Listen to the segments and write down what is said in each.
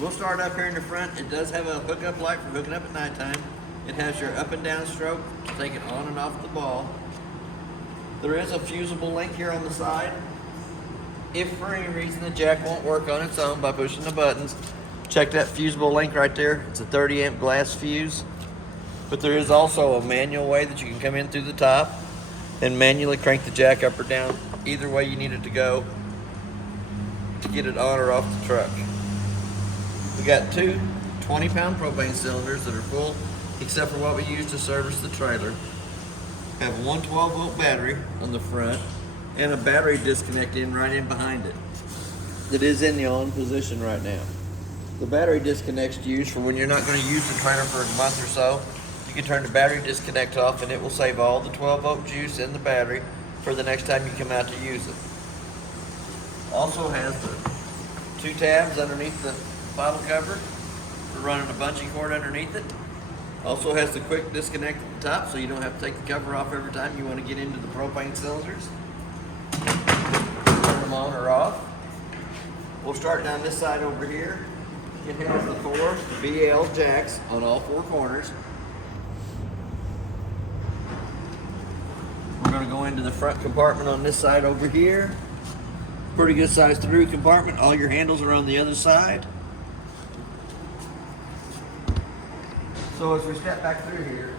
We'll start up here in the front. It does have a hookup light for hooking up at nighttime. It has your up and down stroke to take it on and off the ball. There is a fusible link here on the side. If for any reason the jack won't work on its own by pushing the buttons, check that fusible link right there. It's a 30 amp glass fuse. But there is also a manual way that you can come in through the top and manually crank the jack up or down, either way you need it to go, to get it on or off the truck. We got two 20-pound propane cylinders that are full, except for what we use to service the trailer. Have one 12-volt battery on the front and a battery disconnect right in behind it. That is in the on position right now. The battery disconnect's used for when you're not going to use the trailer for a month or so. You can turn the battery disconnect off and it will save all the 12-volt juice in the battery for the next time you come out to use it. Also has the two tabs underneath the bottle cover for running a bungee cord underneath it. Also has the quick disconnect at the top so you don't have to take the cover off every time you want to get into the propane cylinders. Turn them on or off. We'll start down this side over here. It has the 4 BL jacks on all 4 corners. We're going to go into the front compartment on this side over here. Pretty good sized through compartment. All your handles are on the other side. So as we step back through here,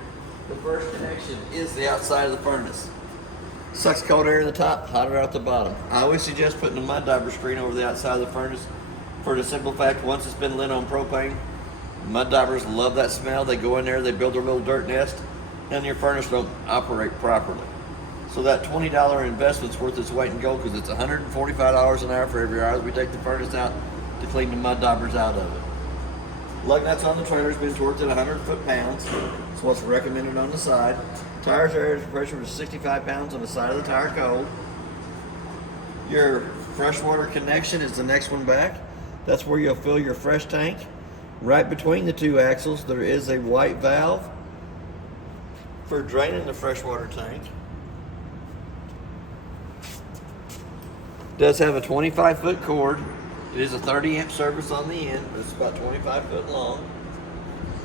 the first connection is the outside of the furnace. Sucks cold air in the top, hot air out the bottom. I always suggest putting a mud diver screen over the outside of the furnace for the simple fact, once it's been lit on propane, mud divers love that smell. They go in there, they build their little dirt nest, and your furnace don't operate properly. So that $20 investment's worth its weight in gold because it's $145 an hour for every hour that we take the furnace out to clean the mud divers out of it. Lug nuts on the trailer's been torqued at 100 foot-pounds. That's what's recommended on the side. Tires are air pressure was 65 pounds on the side of the tire cold. Your freshwater connection is the next one back. That's where you'll fill your fresh tank. Right between the two axles, there is a white valve for draining the freshwater tank. It does have a 25-foot cord. It is a 30 amp service on the end, but it's about 25 foot long.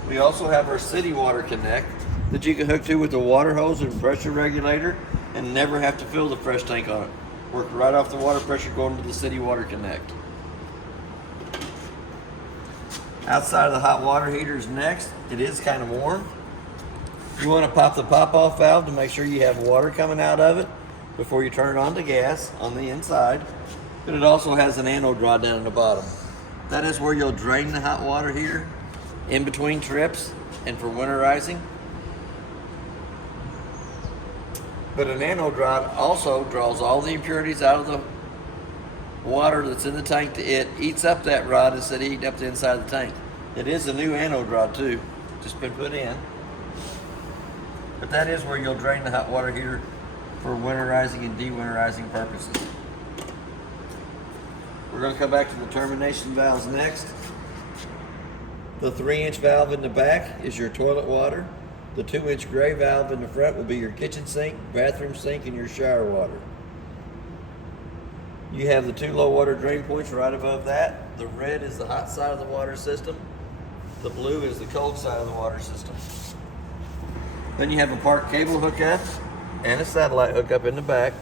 We also have our city water connect that you can hook to with a water hose and pressure regulator and never have to fill the fresh tank on it. Work right off the water pressure going to the city water connect. Outside of the hot water heater is next. It is kind of warm. You want to pop the pop-off valve to make sure you have water coming out of it before you turn it on to gas on the inside. But it also has an anode rod down in the bottom. That is where you'll drain the hot water heater in between trips and for winterizing. But an anode rod also draws all the impurities out of the water that's in the tank. It eats up that rod instead of eating up the inside of the tank. It is a new anode rod too, just been put in. But that is where you'll drain the hot water heater for winterizing and dewinterizing purposes. We're going to come back to the termination valves next. The 3-inch valve in the back is your toilet water. The 2-inch gray valve in the front will be your kitchen sink, bathroom sink, and your shower water. You have the 2 low water drain points right above that. The red is the hot side of the water system. The blue is the cold side of the water system. Then you have a park cable hookup and a satellite hookup in the back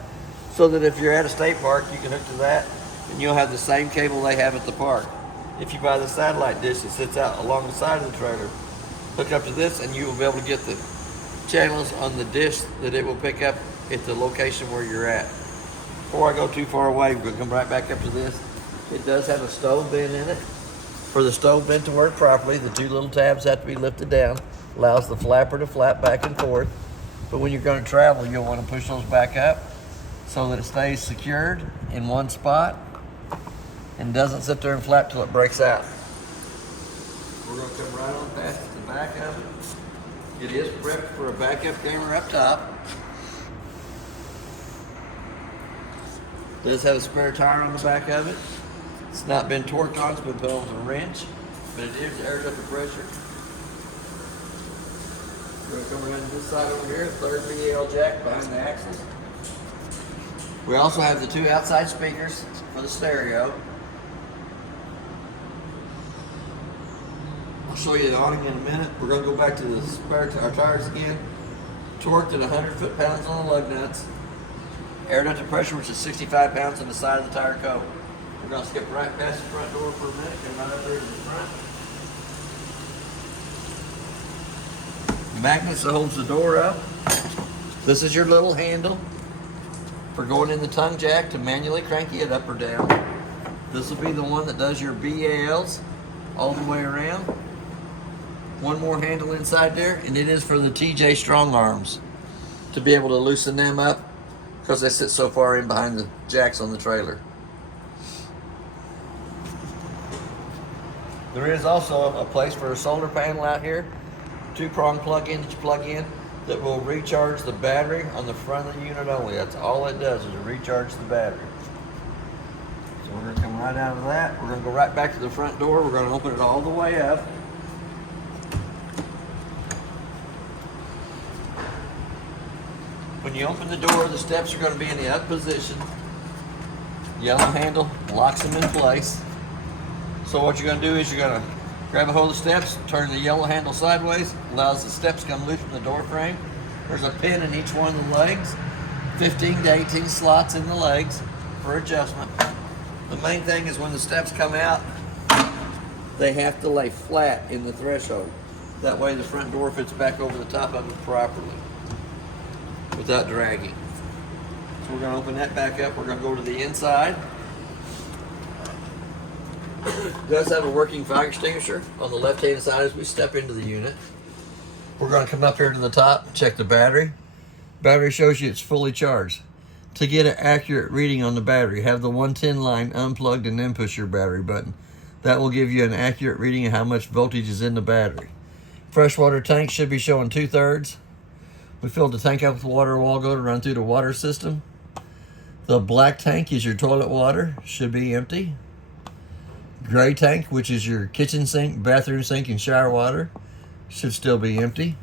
so that if you're at a state park, you can hook to that and you'll have the same cable they have at the park. If you buy the satellite dish that sits out along the side of the trailer, hook up to this and you will be able to get the channels on the dish that it will pick up at the location where you're at. Before I go too far away, we're going to come right back up to this. It does have a stove bin in it. For the stove bin to work properly, the 2 little tabs have to be lifted down. Allows the flapper to flap back and forth. But when you're going to travel, you'll want to push those back up so that it stays secured in one spot and doesn't sit there and flap till it breaks out. We're going to come right on past the back of it. It is prepped for a backup camera up top. It does have a spare tire on the back of it. It's not been torqued on, it's been put on with a wrench, but it is aired up to pressure. We're going to come around to this side over here, 3rd BL jack behind the axles. We also have the 2 outside speakers for the stereo. I'll show you the awning in a minute. We're going to go back to the our tires again. Torqued at 100 foot-pounds on the lug nuts. Air ducted pressure, which is 65 pounds on the side of the tire coat. We're going to skip right past the front door for a minute and right over here to the front. Magnets that holds the door up. This is your little handle for going in the tongue jack to manually crank it up or down. This will be the one that does your BALs all the way around. One more handle inside there, and it is for the TJ strong arms to be able to loosen them up because they sit so far in behind the jacks on the trailer. There is also a place for a solar panel out here, 2-prong plug-in that you plug in that will recharge the battery on the front of the unit only. That's all it does, is to recharge the battery. So we're going to come right out of that. We're going to go right back to the front door. We're going to open it all the way up. When you open the door, the steps are going to be in the up position. Yellow handle locks them in place. So what you're going to do is you're going to grab a hold of the steps, turn the yellow handle sideways, allows the steps to come loose from the door frame. There's a pin in each one of the legs, 15 to 18 slots in the legs for adjustment. The main thing is when the steps come out, they have to lay flat in the threshold. That way the front door fits back over the top of it properly without dragging. So we're going to open that back up. We're going to go to the inside. It does have a working fire extinguisher on the left-hand side as we step into the unit. We're going to come up here to the top and check the battery. Battery shows you it's fully charged. To get an accurate reading on the battery, have the 110 line unplugged and then push your battery button. That will give you an accurate reading of how much voltage is in the battery. Freshwater tank should be showing 2/3. We filled the tank up with water a while ago to run through the water system. The black tank is your toilet water, should be empty. Gray tank, which is your kitchen sink, bathroom sink, and shower water, should still be empty.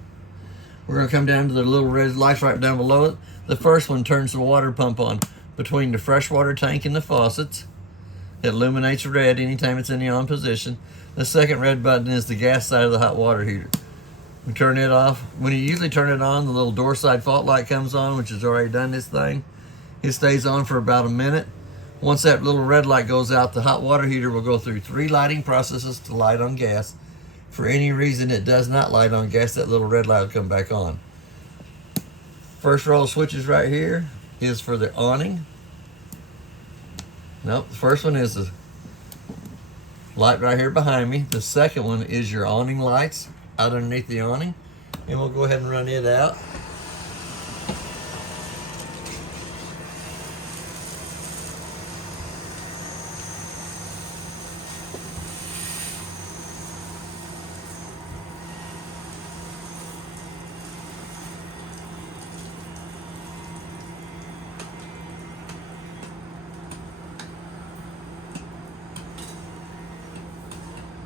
We're going to come down to the little red lights right down below it. The first one turns the water pump on between the freshwater tank and the faucets. It illuminates red anytime it's in the on position. The second red button is the gas side of the hot water heater. We turn it off. When you usually turn it on, the little door side fault light comes on, which has already done this thing. It stays on for about a minute. Once that little red light goes out, the hot water heater will go through 3 lighting processes to light on gas. For any reason it does not light on gas, that little red light will come back on. First row of switches right here is for the awning. Nope, the first one is the light right here behind me. The second one is your awning lights out underneath the awning. And we'll go ahead and run it out.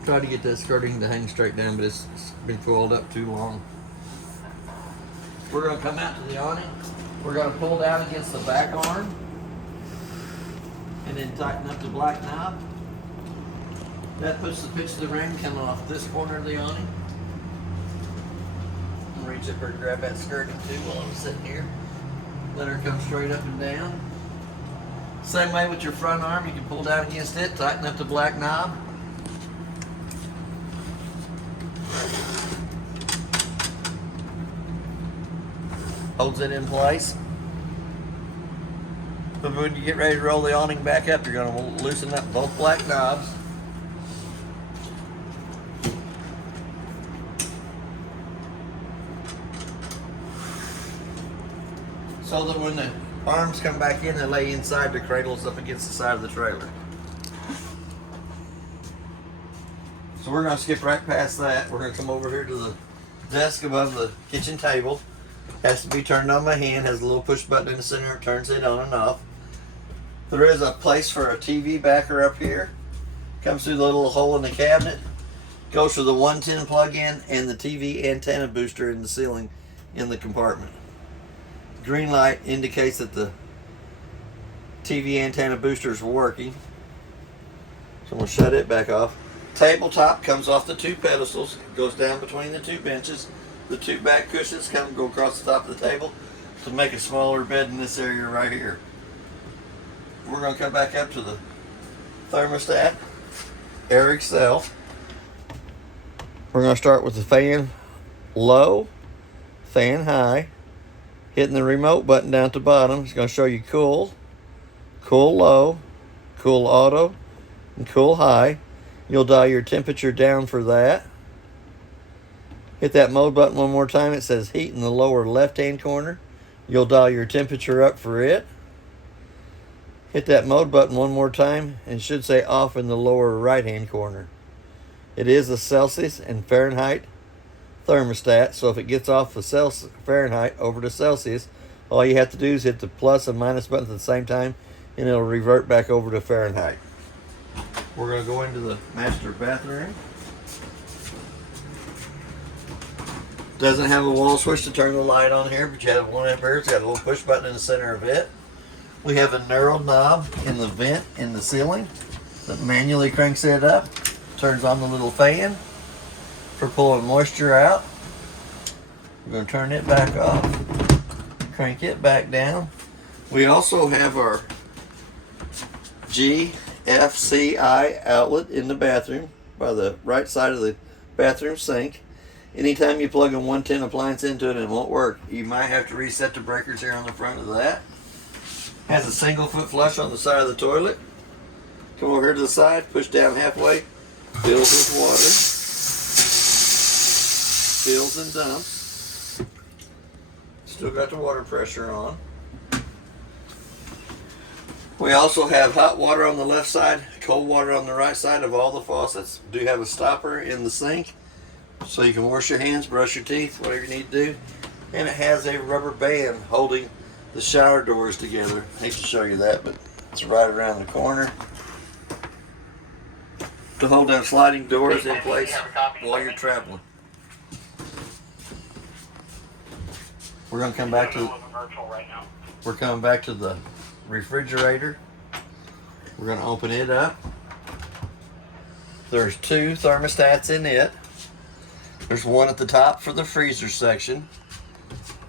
Try to get that skirting to hang straight down, but it's been coiled up too long. We're going to come out to the awning. We're going to pull down against the back arm and then tighten up the black knob. That puts the pitch of the ring coming off this corner of the awning. I'm going to reach up here and grab that skirting too while I'm sitting here. Let her come straight up and down. Same way with your front arm, you can pull down against it, tighten up the black knob. Holds it in place. But when you get ready to roll the awning back up, you're going to loosen up both black knobs. So that when the arms come back in, they lay inside the cradles up against the side of the trailer. So we're going to skip right past that. We're going to come over here to the desk above the kitchen table. Has to be turned on by hand. Has a little push button in the center. It turns it on and off. There is a place for a TV backer up here. Comes through the little hole in the cabinet. Goes to the 110 plug-in and the TV antenna booster in the ceiling in the compartment. Green light indicates that the TV antenna booster is working. So I'm going to shut it back off. tabletop comes off the 2 pedestals, goes down between the 2 benches. The 2 back cushions go across the top of the table to make a smaller bed in this area right here. We're going to come back up to the thermostat, X-Lite. We're going to start with the fan low, fan high, hitting the remote button down at the bottom. It's going to show you cool, cool low, cool auto, and cool high. You'll dial your temperature down for that. Hit that mode button one more time. It says heat in the lower left-hand corner. You'll dial your temperature up for it. Hit that mode button one more time and it should say off in the lower right-hand corner. It is a Celsius and Fahrenheit thermostat, so if it gets off the Fahrenheit over to Celsius, all you have to do is hit the plus and minus buttons at the same time and it'll revert back over to Fahrenheit. We're going to go into the master bathroom. Doesn't have a wall switch to turn the light on here, but you have one up here. It's got a little push button in the center of it. We have a knurled knob in the vent in the ceiling that manually cranks it up. Turns on the little fan for pulling moisture out. We're going to turn it back off. Crank it back down. We also have our GFCI outlet in the bathroom by the right side of the bathroom sink. Anytime you plug a 110 appliance into it and it won't work, you might have to reset the breakers here on the front of that. Has a single foot flush on the side of the toilet. Come over here to the side, push down halfway, fills with water, fills and dumps. Still got the water pressure on. We also have hot water on the left side, cold water on the right side of all the faucets. Do have a stopper in the sink so you can wash your hands, brush your teeth, whatever you need to do. And it has a rubber band holding the shower doors together. I hate to show you that, but it's right around the corner to hold them sliding doors in place while you're traveling. We're going to come back to the refrigerator. We're going to open it up. There's 2 thermostats in it. There's one at the top for the freezer section,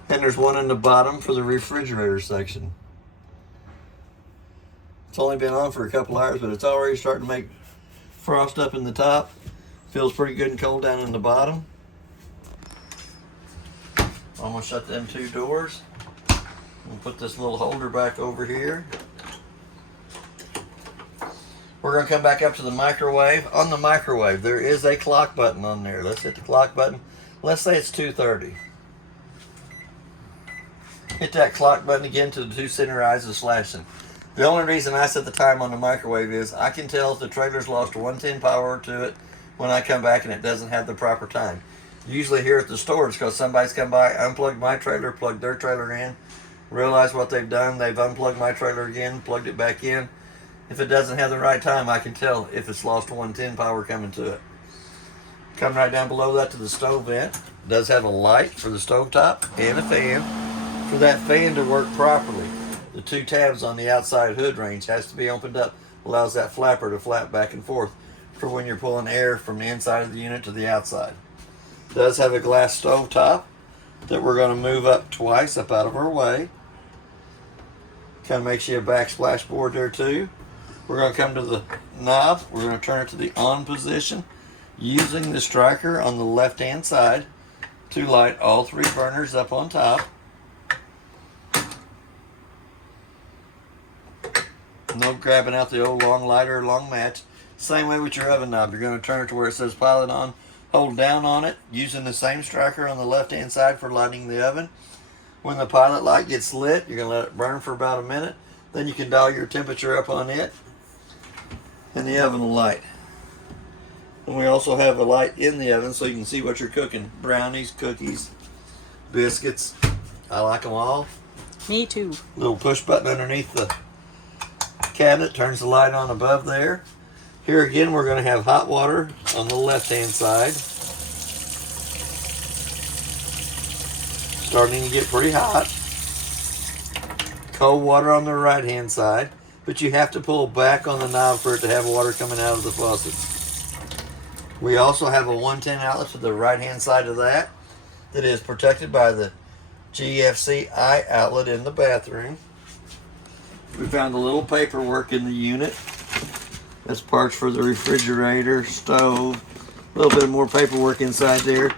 and there's one in the bottom for the refrigerator section. It's only been on for a couple hours, but it's already starting to make frost up in the top. Feels pretty good and cold down in the bottom. I'm gonna shut them 2 doors. We'll put this little holder back over here. We're going to come back up to the microwave. On the microwave, there is a clock button on there. Let's hit the clock button. Let's say it's 2:30. Hit that clock button again till the 2 center eyes are flashing. The only reason I set the time on the microwave is I can tell if the trailer's lost 110 power to it when I come back and it doesn't have the proper time. Usually here at the store, it's because somebody's come by, unplugged my trailer, plugged their trailer in, realized what they've done, they've unplugged my trailer again, plugged it back in. If it doesn't have the right time, I can tell if it's lost 110 power coming to it. Come right down below that to the stove vent. It does have a light for the stove top and a fan. For that fan to work properly, the 2 tabs on the outside hood range has to be opened up. Allows that flapper to flap back and forth for when you're pulling air from the inside of the unit to the outside. It does have a glass stove top that we're going to move up twice up out of our way. Kind of makes you a backsplash board there too. We're going to come to the knob. We're going to turn it to the on position using the striker on the left hand side to light all 3 burners up on top. No grabbing out the old long lighter or long match. Same way with your oven knob. You're going to turn it to where it says pilot on. Hold down on it using the same striker on the left hand side for lighting the oven. When the pilot light gets lit, you're going to let it burn for about a minute. Then you can dial your temperature up on it and the oven will light. And we also have a light in the oven so you can see what you're cooking. Brownies, cookies, biscuits. I like them all. Me too. Little push button underneath the cabinet turns the light on above there. Here again, we're going to have hot water on the left hand side. Starting to get pretty hot. Cold water on the right hand side, but you have to pull back on the knob for it to have water coming out of the faucets. We also have a 110 outlet to the right hand side of that is protected by the GFCI outlet in the bathroom. We found a little paperwork in the unit. That's parts for the refrigerator, stove, a little bit more paperwork inside there.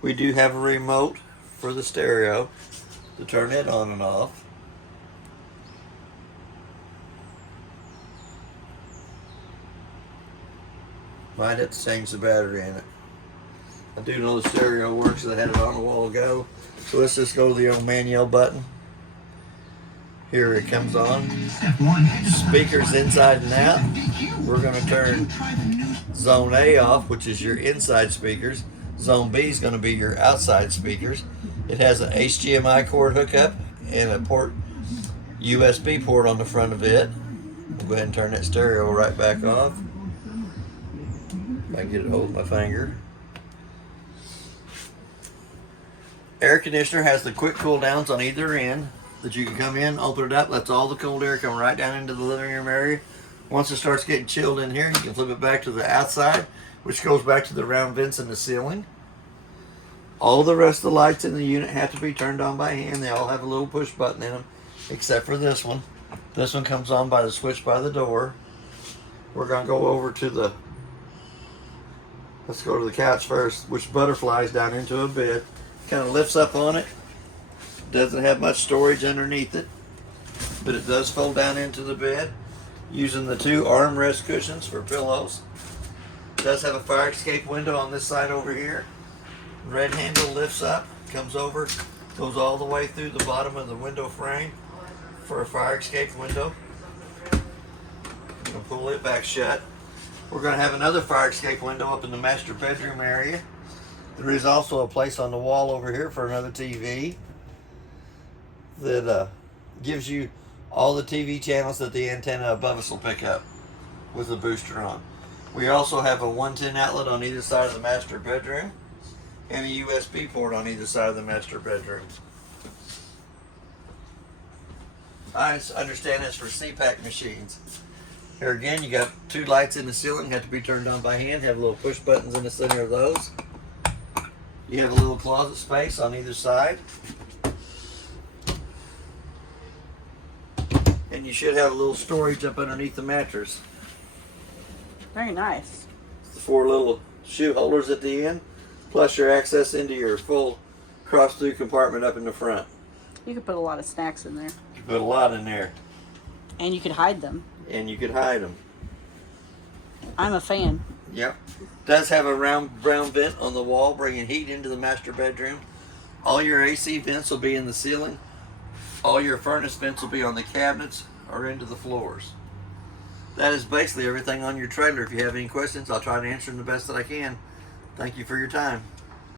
We do have a remote for the stereo to turn it on and off. Might have to change the battery in it. I do know the stereo works, I had it on a while ago. So let's just go to the old manual button. Here it comes on. Speakers inside and out. We're going to turn Zone A off, which is your inside speakers. Zone B is going to be your outside speakers. It has an HDMI cord hookup and a USB port on the front of it. We'll go ahead and turn that stereo right back off. If I can get it hold my finger. Air conditioner has the quick cool downs on either end that you can come in, open it up, lets all the cold air come right down into the living room area. Once it starts getting chilled in here, you can flip it back to the outside, which goes back to the round vents in the ceiling. All the rest of the lights in the unit have to be turned on by hand. They all have a little push button in them, except for this one. This one comes on by the switch by the door. We're going to go over to the, let's go to the couch first, which butterflies down into a bed. Kind of lifts up on it. Doesn't have much storage underneath it, but it does fold down into the bed using the two armrest cushions for pillows. It does have a fire escape window on this side over here. Red handle lifts up, comes over, goes all the way through the bottom of the window frame for a fire escape window. I'm going to pull it back shut. We're going to have another fire escape window up in the master bedroom area. There is also a place on the wall over here for another TV that gives you all the TV channels that the antenna above us will pick up with the booster on. We also have a 110 outlet on either side of the master bedroom and a USB port on either side of the master bedroom. I understand that's for CPAC machines. Here again, you got two lights in the ceiling, have to be turned on by hand, have little push buttons in the center of those. You have a little closet space on either side. And you should have a little storage up underneath the mattress. Very nice. The four little shoe holders at the end, plus your access into your full cross-through compartment up in the front. You could put a lot of snacks in there. You put a lot in there. And you could hide them. And you could hide them. I'm a fan. Yep. Does have a round brown vent on the wall, bringing heat into the master bedroom. All your AC vents will be in the ceiling. All your furnace vents will be on the cabinets or into the floors. That is basically everything on your trailer. If you have any questions, I'll try to answer them the best that I can. Thank you for your time.